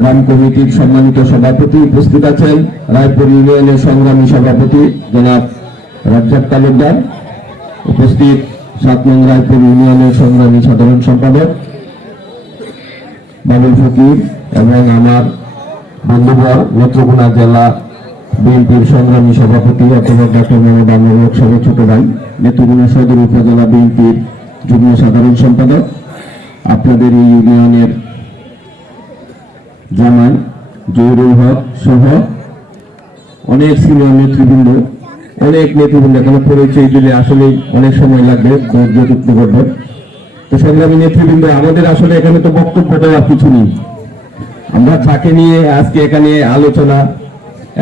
গ্রাম কমিটির সম্মানিত সভাপতি উপস্থিত আছেন, রায়পুর ইউনিয়নের সংগ্রামী সভাপতি জনাব রাজ্জাক তালুকদার উপস্থিত, 7 নং রায়পুর ইউনিয়নের সংগ্রামী সাধারণ সম্পাদক বাবুল ফকির এবং আমার বন্ধুবর নেত্রকোনা জেলা বিএনপির সংগ্রামী সভাপতি অধ্যাপক ডক্টর মোহাম্মদ আনোয়ার হক সাহেবের ছোট ভাই, নেত্রকোনা সদর উপজেলা বিএনপির যুগ্ম সাধারণ সম্পাদক, আপনাদের এই ইউনিয়নের জামাই জহিরুল হক সহ অনেক সিনিয়র নেতৃবৃন্দ, এখানে পরিচয় দিলে আসলে অনেক সময় লাগবে, যুক্ত করবে। তো সংগ্রামী নেতৃবৃন্দ, আমাদের আসলে এখানে তো বক্তব্য দেওয়ার কিছু নেই। আমরা যাকে নিয়ে আজকে এখানে আলোচনা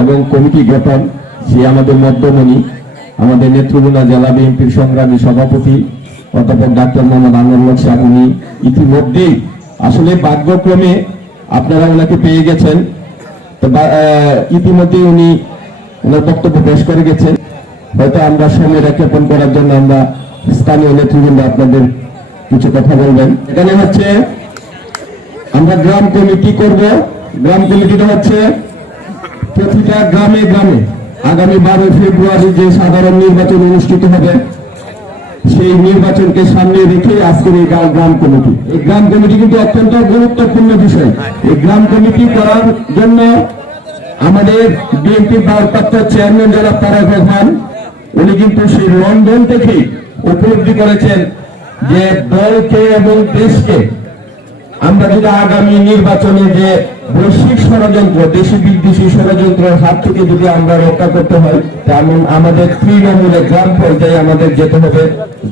এবং কমিটি গঠন, সে আমাদের মধ্যমণি, আমাদের নেত্রকোনা জেলা বিএনপির সংগ্রামী সভাপতি অধ্যাপক ডক্টর মোহাম্মদ আনোয়ার হক সাহেব। উনি ইতিমধ্যেই আসলে ভাগ্যক্রমে আপনারা ওনাকে পেয়ে গেছেন, তো ইতিমধ্যে উনি ওনার বক্তব্য পেশ করে গেছেন। হয়তো আমরা সময় জ্ঞাপন করার জন্য আমরা স্থানীয় নেতৃবৃন্দ আপনাদের কিছু কথা বলবেন। এখানে হচ্ছে আমরা গ্রাম কমিটি করব। গ্রাম কমিটিটা হচ্ছে প্রতিটা গ্রামে গ্রামে আগামী 12 ফেব্রুয়ারি যে সাধারণ নির্বাচন অনুষ্ঠিত হবে, সেই নির্বাচনকে সামনে রেখে আজকের এই গ্রাম কমিটি। এই গ্রাম কমিটি কিন্তু অত্যন্ত গুরুত্বপূর্ণ বিষয়। এই গ্রাম কমিটি করার জন্য আমাদের বিএনপির ভারপ্রাপ্ত চেয়ারম্যান জনাব তারেক রহমান, উনি কিন্তু সেই লন্ডন থেকে উপলব্ধি করেছেন যে দলকে এবং দেশকে আমরা যদি আগামী নির্বাচনে যে বৈশ্বিক ষড়যন্ত্র, দেশি বিদেশি ষড়যন্ত্রের হাত থেকে যদি আমরা রক্ষা করতে হয়, তেমন আমাদের তৃণমূলে গ্রাম পর্যায়ে আমাদের যেতে হবে।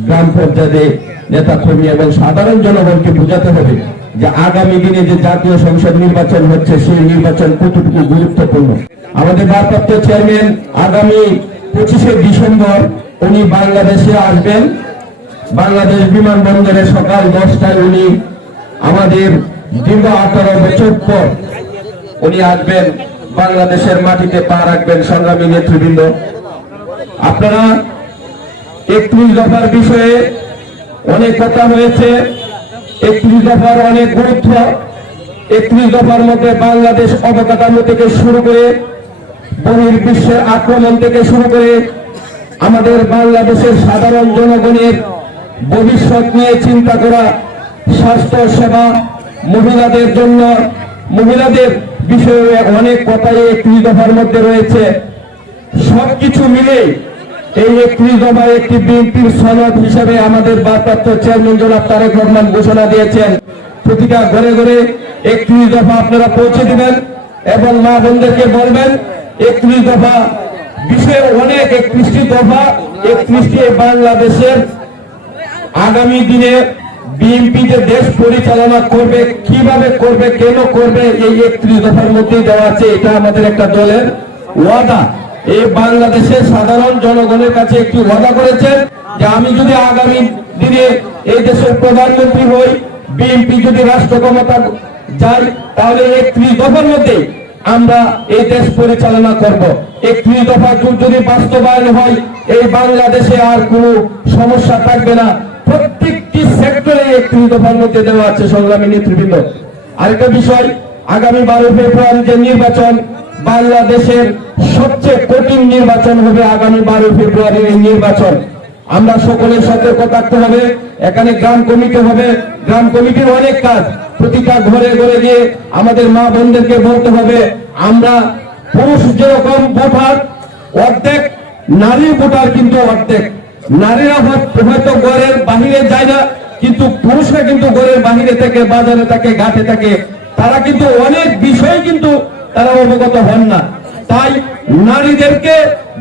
গ্রাম পর্যায়ে নেতাকর্মী এবং সাধারণ জনগণকে বোঝাতে হবে যে আগামী দিনে যে জাতীয় সংসদ নির্বাচন হচ্ছে, সেই নির্বাচন কতটুকু গুরুত্বপূর্ণ। আমাদের ভারপ্রাপ্ত চেয়ারম্যান আগামী 25শে ডিসেম্বর উনি বাংলাদেশে আসবেন। বাংলাদেশ বিমানবন্দরে সকাল 10টায় উনি আমাদের দীর্ঘ 18 বছর পর উনি আসবেন, বাংলাদেশের মাটিতে পা রাখবেন। সংগ্রামী নেতৃবৃন্দ, আপনারা 31 দফার বিষয়ে অনেক কথা হয়েছে। 31 দফার অনেক গুরুত্ব। 31 দফার মধ্যে বাংলাদেশ অবকাঠামো থেকে শুরু করে বহির্বিশ্বের আক্রমণ থেকে শুরু করে আমাদের বাংলাদেশের সাধারণ জনগণের ভবিষ্যৎ নিয়ে চিন্তা করা, স্বাস্থ্য সেবা, মহিলাদের জন্য, মহিলাদের বিষয়ে অনেক কথাই 31 দফার মধ্যে রয়েছে। সবকিছু মিলে এই 31 দফা একটি বিএনপির সনদ হিসেবে আমাদের ভারপ্রাপ্ত চেয়ারম্যান জনাব তারেক রহমান ঘোষণা দিয়েছেন। প্রতিটা ঘরে ঘরে 31 দফা আপনারা পৌঁছে দিবেন এবং মা বোনদেরকে বলবেন 31 দফা বিষয়ে অনেক 31টি দফা, 31টি বাংলাদেশের আগামী দিনে বিএনপি যে দেশ পরিচালনা করবে, কিভাবে করবে, কেন করবে, এই 31 দফার মধ্যেই দেওয়া আছে। এটা আমাদের একটা দলের ওয়াদা। এই বাংলাদেশের সাধারণ জনগণের কাছে একটি ওয়াদা করেছেন যে আমি যদি আগামী দিনে এই দেশের প্রধানমন্ত্রী হই, বিএনপি যদি রাষ্ট্র ক্ষমতা যায়, তাহলে 31 দফার মধ্যে আমরা এই দেশ পরিচালনা করব। 31 দফা যদি বাস্তবায়ন হয়, এই বাংলাদেশে আর কোনো সমস্যা থাকবে না। প্রত্যেকটি সেক্টরে 31 দফার মধ্যে দেওয়া আছে। সংগ্রামী নেতৃবৃন্দ, আরেকটা বিষয়, আগামী 12 ফেব্রুয়ারি যে নির্বাচন, বাংলাদেশের সবচেয়ে কঠিন নির্বাচন হবে আগামী 12 ফেব্রুয়ারির এই নির্বাচন। আমরা সকলের সতর্ক থাকতে হবে। এখানে গ্রাম কমিটি হবে, গ্রাম কমিটির অনেক কাজ। প্রতিটা ঘরে ঘরে গিয়ে আমাদের মা বোনদেরকে বলতে হবে, আমরা পুরুষ যেরকম ভোটার অর্ধেক, নারী ভোটার কিন্তু অর্ধেক। নারীরা হয়তো ঘরের বাহিরে যায় না, কিন্তু পুরুষরা কিন্তু ঘরের বাহিরে থেকে, বাজারে থাকে, ঘাটে থাকে, তারা কিন্তু অনেক বিষয় কিন্তু তারা অবগত হন না। তাই নারীদেরকে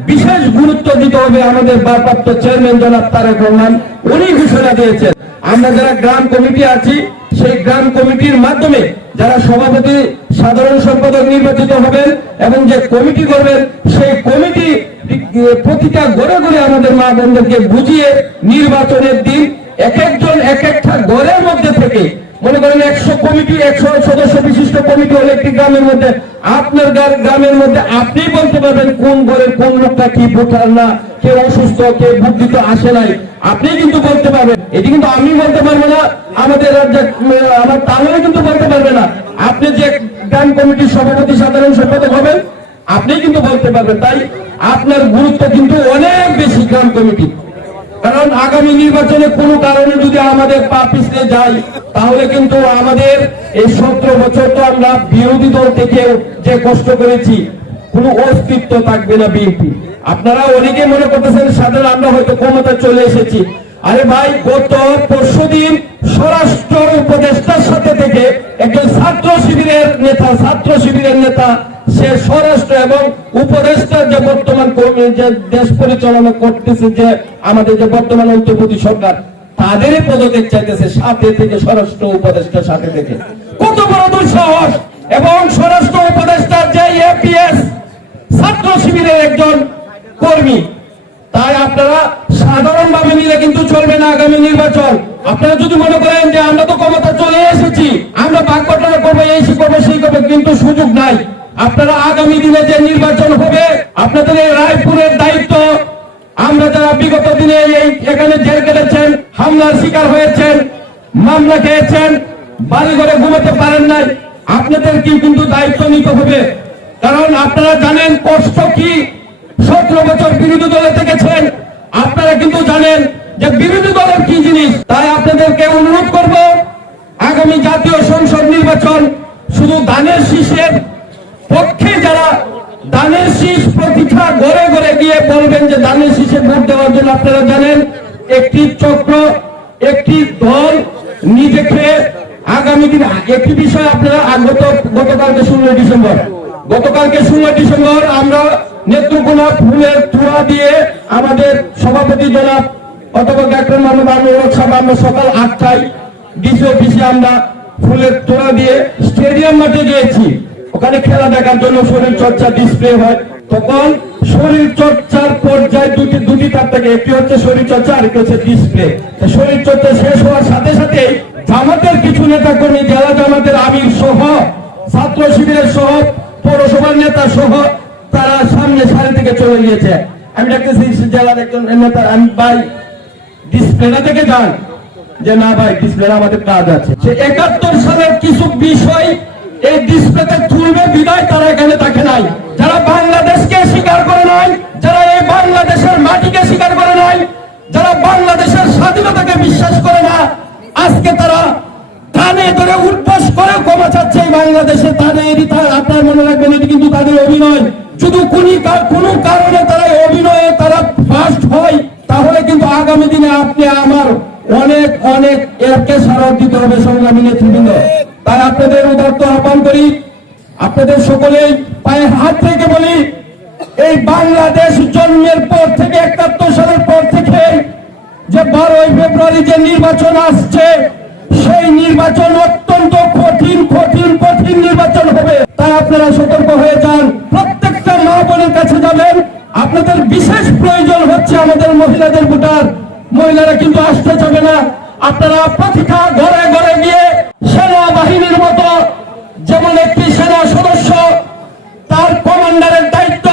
বিশেষ গুরুত্ব দিতে হবে। আমাদের ভারপ্রাপ্ত চেয়ারম্যান জনাব তারেক রহমান উনি ঘোষণা দিয়েছেন। আমরা যারা গ্রাম কমিটি আছি, সেই গ্রাম কমিটির মাধ্যমে যারা সভাপতি, সাধারণ সম্পাদক নির্বাচিত হবেন এবং যে কমিটি করবেন, সেই কমিটি প্রতিটা ঘরে ঘরে আমাদের মা বোনদেরকে বুঝিয়ে নির্বাচনের দিন এক একজন এক একটা ঘরের মধ্যে থেকে, মনে করেন 100 কমিটি, 100 সদস্য বিশিষ্ট কমিটি হলে একটি গ্রামের মধ্যে, আপনার গ্রামের মধ্যে আপনি বলতে পারবেন কোন ঘরের কোন লোকটা কি ভোটার না, কে অসুস্থ, কে ভোট দিতে আসে নাই, আপনি কিন্তু বলতে পারবেন। এটি কিন্তু আমি বলতে পারবো না, আমাদের রাজ্যে আমার তাহলে কিন্তু বলতে পারবে না। আপনি যে গ্রাম কমিটির সভাপতি সাধারণ সম্পাদক হবেন আপনি কিন্তু বলতে পারবেন। তাই আপনার গুরুত্ব কিন্তু অনেক বেশি গ্রাম কমিটি, কারণ আগামী নির্বাচনে কোনো কারণে যদি আমাদের পা পিছলে যায় তাহলে কিন্তু আমাদের এই 17 বছর তো আমরা বিরোধী দল থেকে যে কষ্ট করেছি কোনো অস্তিত্ব থাকবে না বিএনপি। আপনারা অনেকে মনে করতেছেন সাধারণ আমরা হয়তো ক্ষমতা চলে এসেছি। আরে ভাই, গত পরশুদিন স্বরাষ্ট্র উপদেষ্টার সাথে থেকে একজন ছাত্র শিবিরের নেতা সে স্বরাষ্ট্র এবং উপদেষ্টার যে বর্তমান কর্মী যে দেশ পরিচালনা করতেছে যে আমাদের যে বর্তমান অন্তর্বর্তী সরকার তাদেরই পদত্যাগ চাইতেছে সাথে থেকে, স্বরাষ্ট্র উপদেষ্টার সাথে থেকে। কত বড় দুঃসাহস! এবং স্বরাষ্ট্র উপদেষ্টার যে এপিএস ছাত্র শিবিরের একজন কর্মী। তাই আপনারা সাধারণভাবে নিলে কিন্তু চলবে না আগামী নির্বাচন। আপনারা যদি মনে করেন যে আমরা তো ক্ষমতা চলে এসেছি, আমরা বাকবটনা করবো, এই করবো সেই করবো, কিন্তু সুযোগ নাই। আপনারা আগামী দিনে যে নির্বাচন হবে আপনাদের এই রায়পুরের দায়িত্ব, আমরা যারা বিগত দিনে এখানে জেল কেটেছেন, হামলার শিকার হয়েছেন, মামলা খেয়েছেন, বাড়ি ঘরে ঘুমাতে পারেন নাই, আপনাদের কি কিন্তু দায়িত্ব নিতে হবে। কারণ আপনারা জানেন কষ্ট কি। 17 বছর বিরোধী দলে থেকেছেন, আপনারা কিন্তু জানেন যে বিরোধী দলের কি জিনিস। তাই আপনাদেরকে অনুরোধ করব, আগামী জাতীয় সংসদ নির্বাচন শুধু দানের শীষের পক্ষে, যারা দানের শীষ প্রতিষ্ঠা ঘরে ঘরে গিয়ে বলবেন যে দানের শীষে ভোট দেওয়ার জন্য, আপনারা জানেন একটি চক্র, একটি দল নিজেকে আগামী দিন একটি বিষয় আপনারা গতকালকে 16 ডিসেম্বর আমরা নেত্রকোনা ফুলের তোড়া দিয়ে আমাদের সভাপতি জনাব অথবা ডাক্তার মোহাম্মদ আমিনুল সাহেব আমরা সকাল 8টায় ডিসি অফিসে আমরা ফুলের তোড়া দিয়ে স্টেডিয়াম মাঠে গিয়েছি। ওখানে খেলা দেখার জন্য শরীর চর্চা ডিসপ্লে হয়। তখন শরীর চর্চার পর্যায়ে দুটি তার থেকে, একটি হচ্ছে শরীর চর্চা আর একটি হচ্ছে ডিসপ্লে। শরীর চর্চা শেষ হওয়ার সাথে সাথে জামাতের কিছু নেতা কর্মী, জেলা জামাতের আমির সহ, ছাত্র শিবিরের সহ, পৌরসভার নেতা সহ তারা সামনে সারি থেকে চলে গিয়েছে। আমি ডাকতেছি জেলার একজন নেতা, আমি ভাই ডিসপ্লেটা থেকে যান, যে না ভাই ডিসপ্লে আমাদের কাজ আছে। সে 71 সালের কিছু বিষয় এই ডিসপ্লেতে তুলবে বিদায় তারা এখানে থাকে নাই। যারা বাংলাদেশকে স্বীকার করে নাই, যারা এই বাংলাদেশের মাটিকে স্বীকার করে নাই, যারা বাংলাদেশের স্বাধীনতাকে বিশ্বাস করে না, আজকে তারা কানে ধরে উঠবাস করে ক্ষমা চাচ্ছে এই বাংলাদেশে। তাদের আপনার মনে রাখবেন এটি কিন্তু তাদের অভিনয়। শুধু কোনো কারণে তারা অভিনয়ে তারা ফার্স্ট হয়, তাহলে কিন্তু আগামী দিনে আপনি আমার অনেক অনেক এরকে সারথ দিতে হবে সংগ্রামী নেতৃবৃন্দ। তাই আপনাদের উদাত্ত আহ্বান করি, আপনাদের সকলেই পায়ে হাত থেকে বলি, এই বাংলাদেশ জন্মের পর থেকে 71 সালের পর থেকে যে 12ই ফেব্রুয়ারি যে নির্বাচন আসছে, সেই নির্বাচন অত্যন্ত কঠিন নির্বাচন হবে। তাই আপনারা সতর্ক হয়ে যান, প্রত্যেকটা মা বোনের কাছে যাবেন। আপনাদের বিশেষ প্রয়োজন হচ্ছে আমাদের মহিলাদের ভোটার। মহিলারা কিন্তু আসতে চাবে না। আপনারা প্রতিটা ঘরে ঘরে গিয়ে সেনাবাহিনীর মতো, যেমন একটি সেনা সদস্য তার কমান্ডারের দায়িত্ব,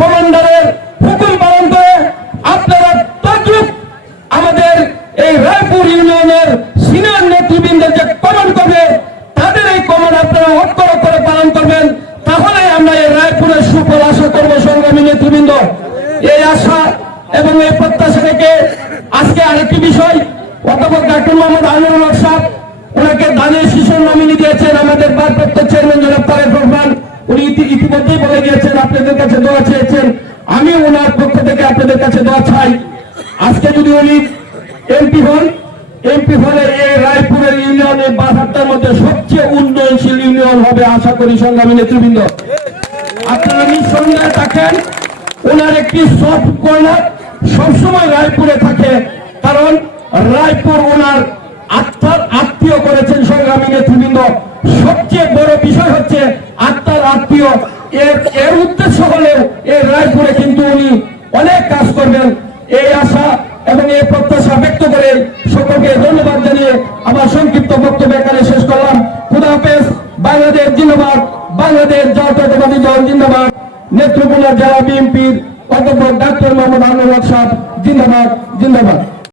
কমান্ডারের হুকুম পালন করে, আপনারা তদ্রুপ আমাদের এই রায়পুর ইউনিয়নের সিনিয়র নেতৃবৃন্দের যে কমান্ড করবে তাদের এই কমান্ড আপনারা অক্ষর করে পালন করবেন। তাহলে আমরা এই রায়পুরের সুফল আশা করবো সংগ্রামী নেতৃবৃন্দ। এই আশা এবং এই প্রত্যাশা থেকে আজকে আরেকটি বিষয়, অধ্যাপক ডাক্তার মোহাম্মদ আমিনুল সাহেব ওনাকে দানের শীষের নমিনি দিয়েছেন আমাদের ভারপ্রাপ্ত চেয়ারম্যান জনাব তারেক রহমান। উনি ইতিমধ্যেই বলে গিয়েছেন আপনাদের কাছে দোয়া চেয়েছেন। আমি ওনার পক্ষ থেকে আপনাদের কাছে দোয়া চাই। আজকে যদি উনি এমপি হলে এই রায়পুরের ইউনিয়নের 72টার মধ্যে সবচেয়ে উন্নয়নশীল ইউনিয়ন হবে আশা করি সংগ্রামী নেতৃবৃন্দ। আপনারা নিঃসন্দেহে থাকেন, ওনার একটি সফট কর্নার সবসময় রায়পুরে থাকে, কারণ রায়পুর ওনার আত্মার আত্মীয় করেছেন সংগ্রামী নেতৃবৃন্দ। সবচেয়ে বড় বিষয় হচ্ছে আত্মার আত্মীয়। এর উদ্দেশ্য হলেও এই রায়পুরে কিন্তু উনি অনেক কাজ করবেন, এই আশা এবং এই প্রত্যাশা ব্যক্ত করে সকলকে ধন্যবাদ জানিয়ে আমার সংক্ষিপ্ত বক্তব্য এখানে শেষ করলাম। খুদা হাফেজ। বাংলাদেশ জিন্দাবাদ, বাংলাদেশ জাতীয়তাবাদী দল জিন্দাবাদ, নেত্রকোনা জেলা বিএনপির অধ্যক্ষ ডাক্তার মোহাম্মদ আমিনুল সাহেব জিন্দাবাদ।